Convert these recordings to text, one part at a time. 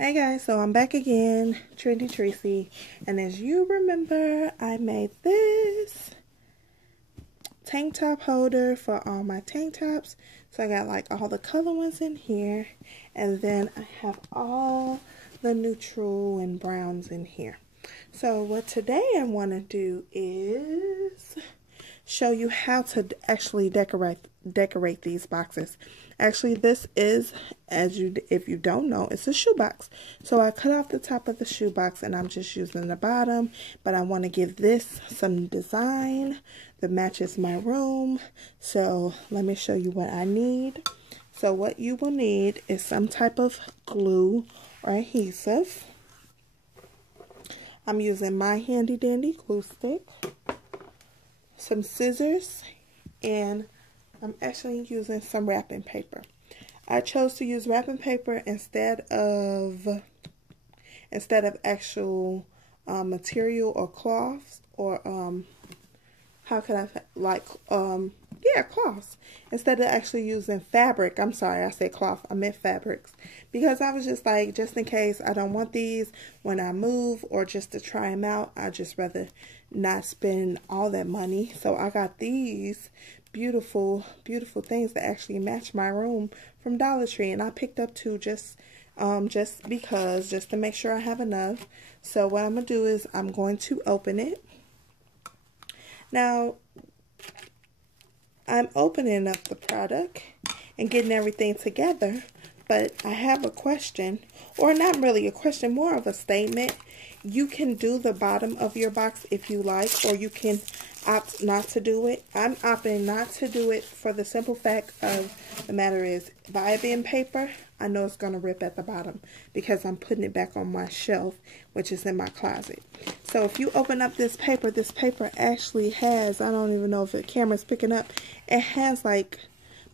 Hey guys, so I'm back again, Trendy Tracy, and as you remember, I made this tank top holder for all my tank tops. So I got like all the color ones in here, and then I have all the neutral and browns in here. So what today I want to do is show you how to actually decorate these boxes. Actually, this is, if you don't know, it's a shoebox. So I cut off the top of the shoebox and I'm just using the bottom, but I want to give this some design that matches my room. So let me show you what I need. So what you will need is some type of glue or adhesive. I'm using my handy dandy glue stick, some scissors, and I'm actually using some wrapping paper. I chose to use wrapping paper instead of actual material or cloths, or how can I say, yeah, cloths, instead of actually using fabric. I'm sorry, I said cloth, I meant fabrics, because I was just like, just in case I don't want these when I move, or just to try them out, I just rather not spend all that money. So I got these beautiful things that actually match my room from Dollar Tree, and I picked up two just to make sure I have enough. So what I'm gonna do is I'm going to open it. Now I'm opening up the product and getting everything together, but I have a question, or not really a question, more of a statement. You can do the bottom of your box if you like, or you can opt not to do it. I'm opting not to do it for the simple fact of the matter is, by it being paper, I know it's going to rip at the bottom because I'm putting it back on my shelf, which is in my closet. So if you open up this paper actually has, I don't even know if the camera's picking up, it has like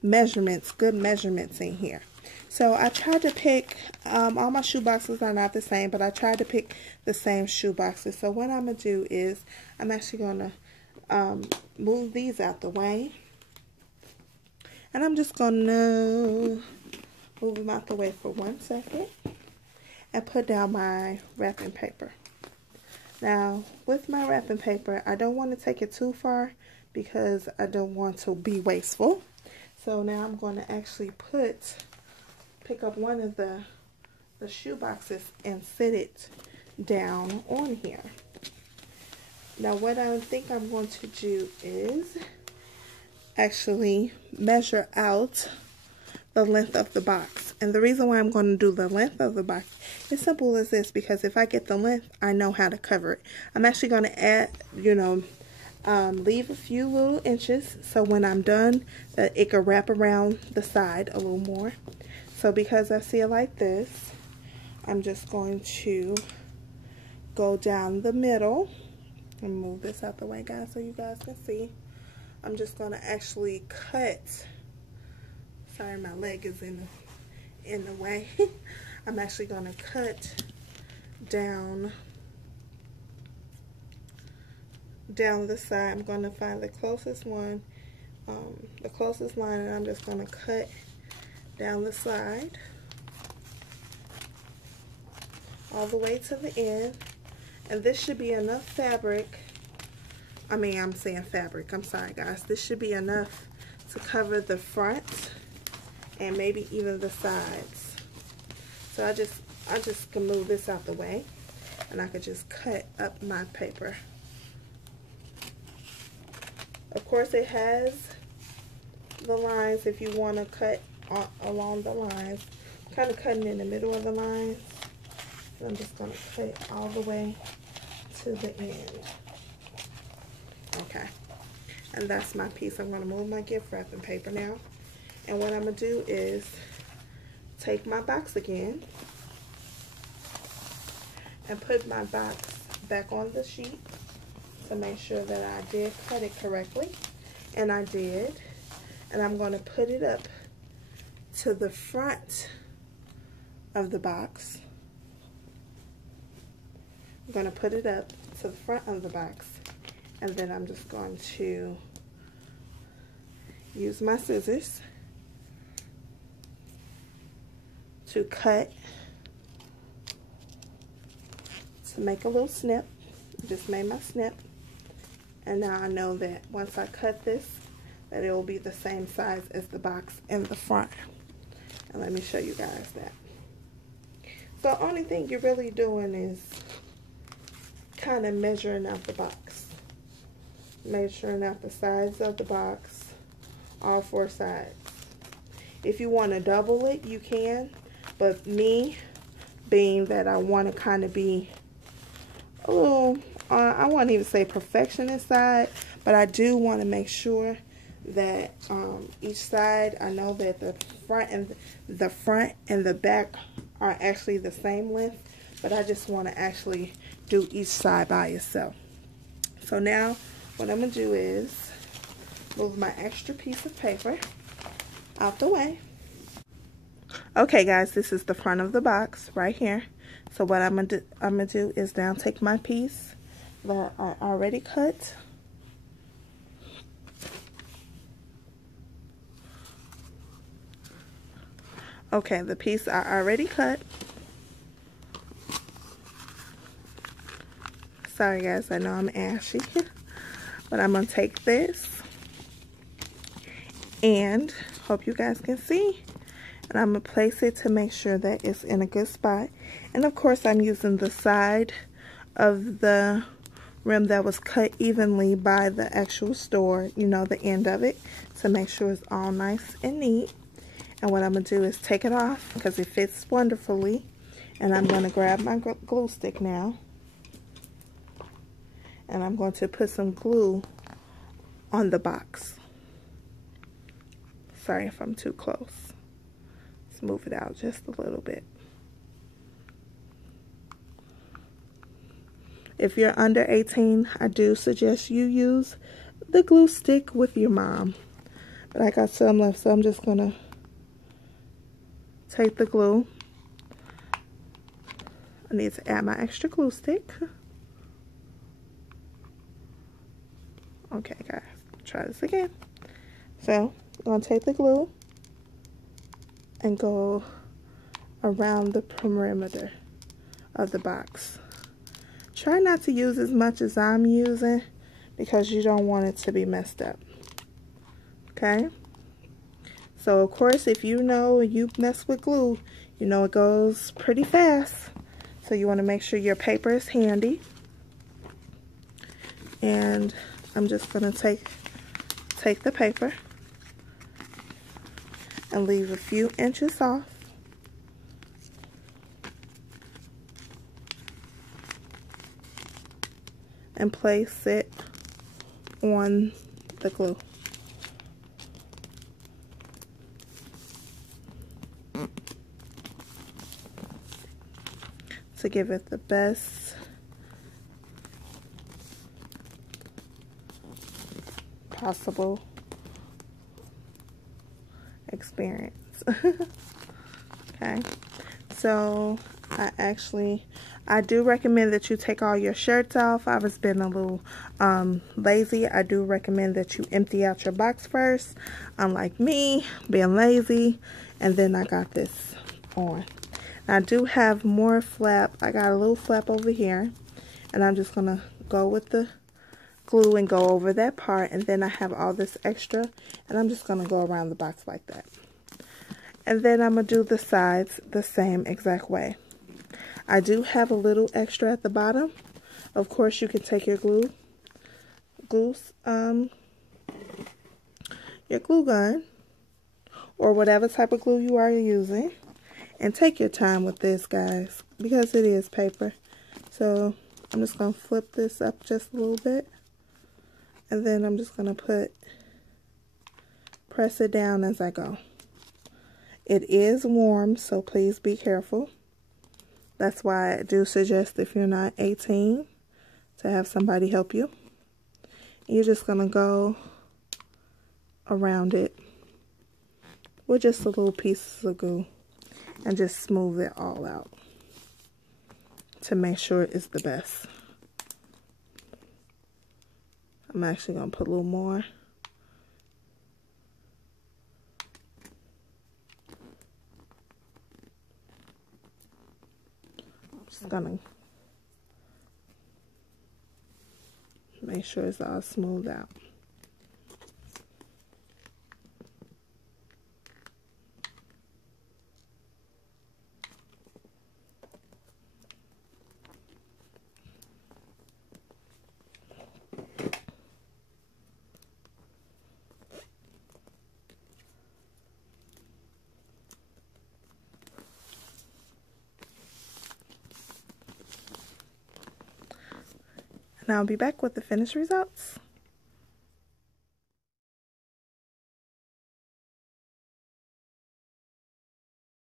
measurements, good measurements in here. So I tried to pick, all my shoe boxes are not the same, but I tried to pick the same shoe boxes. So what I'm going to do is, I'm actually going to move these out the way. And I'm just going to move them out the way for 1 second and put down my wrapping paper. Now, with my wrapping paper, I don't want to take it too far because I don't want to be wasteful. So now I'm going to actually pick up one of the shoe boxes and sit it down on here. Now what I think I'm going to do is actually measure out the length of the box. And the reason why I'm going to do the length of the box is simple as this, because if I get the length, I know how to cover it. I'm actually going to add, leave a few little inches so when I'm done that it can wrap around the side a little more. So because I see it like this, I'm just going to go down the middle and move this out the way, guys, so you guys can see. I'm just going to actually cut. Sorry, my leg is in the way. I'm actually going to cut down the side. I'm going to find the closest one, the closest line, and I'm just going to cut down the side all the way to the end. And this should be enough fabric. I'm saying fabric, I'm sorry guys. This should be enough to cover the front and maybe even the sides. So I just can move this out the way, and I could just cut up my paper. Of course it has the lines if you want to cut along the lines. I'm kind of cutting in the middle of the lines. So I'm just going to cut it all the way to the end. Okay. And that's my piece. I'm going to move my gift wrapping paper now. And what I'm going to do is take my box again and put my box back on the sheet to make sure that I did cut it correctly. And I did. And I'm going to put it up to the front of the box. I'm going to put it up to the front of the box, and then I'm just going to use my scissors to cut to make a little snip. Just made my snip. And now I know that once I cut this, that it will be the same size as the box in the front. And let me show you guys that. So the only thing you're really doing is kind of measuring out the box. Measuring out the sides of the box, all 4 sides. If you want to double it, you can. But me, being that I want to kind of be a little, I won't even say perfectionist side, but I do want to make sure that each side, I know that the front and the back are actually the same length, but I just want to actually do each side by itself. So now what I'm going to do is move my extra piece of paper out the way. Okay guys, this is the front of the box right here. So what I'm gonna do is now take my piece that I already cut. Okay, the piece I already cut. Sorry guys, I know I'm ashy. But I'm gonna take this and hope you guys can see. And I'm going to place it to make sure that it's in a good spot. And of course I'm using the side of the rim that was cut evenly by the actual store, you know, the end of it, to make sure it's all nice and neat. And what I'm going to do is take it off because it fits wonderfully. And I'm going to grab my glue stick now. And I'm going to put some glue on the box. Sorry if I'm too close. Let's move it out just a little bit. If you're under 18, I do suggest you use the glue stick with your mom. But I got some left, so I'm just going to take the glue. I need to add my extra glue stick. Okay, guys, try this again. So, I'm going to take the glue and go around the perimeter of the box. Try not to use as much as I'm using because you don't want it to be messed up. Okay? So, of course, if you know you mess with glue, you know it goes pretty fast. So, you want to make sure your paper is handy. And I'm just going to take the paper and leave a few inches off. And place it on the glue. To give it the best possible experience. Okay, so I do recommend that you take all your shirts off. I was being a little lazy. I do recommend that you empty out your box first, unlike me being lazy. And then I got this on. Now, I do have more flap. I got a little flap over here, and I'm just gonna go with the glue and go over that part. And then I have all this extra, and I'm just gonna go around the box like that. And then I'm gonna do the sides the same exact way. I do have a little extra at the bottom. Of course, you can take your glue gun, or whatever type of glue you are using, and take your time with this, guys, because it is paper. So I'm just gonna flip this up just a little bit, and then I'm just gonna press it down as I go. It is warm, so please be careful. That's why I do suggest, if you're not 18, to have somebody help you. You're just going to go around it with just a little piece of glue and just smooth it all out to make sure it's the best. I'm actually going to put a little more. Just gonna Make sure it's all smoothed out. And I'll be back with the finished results.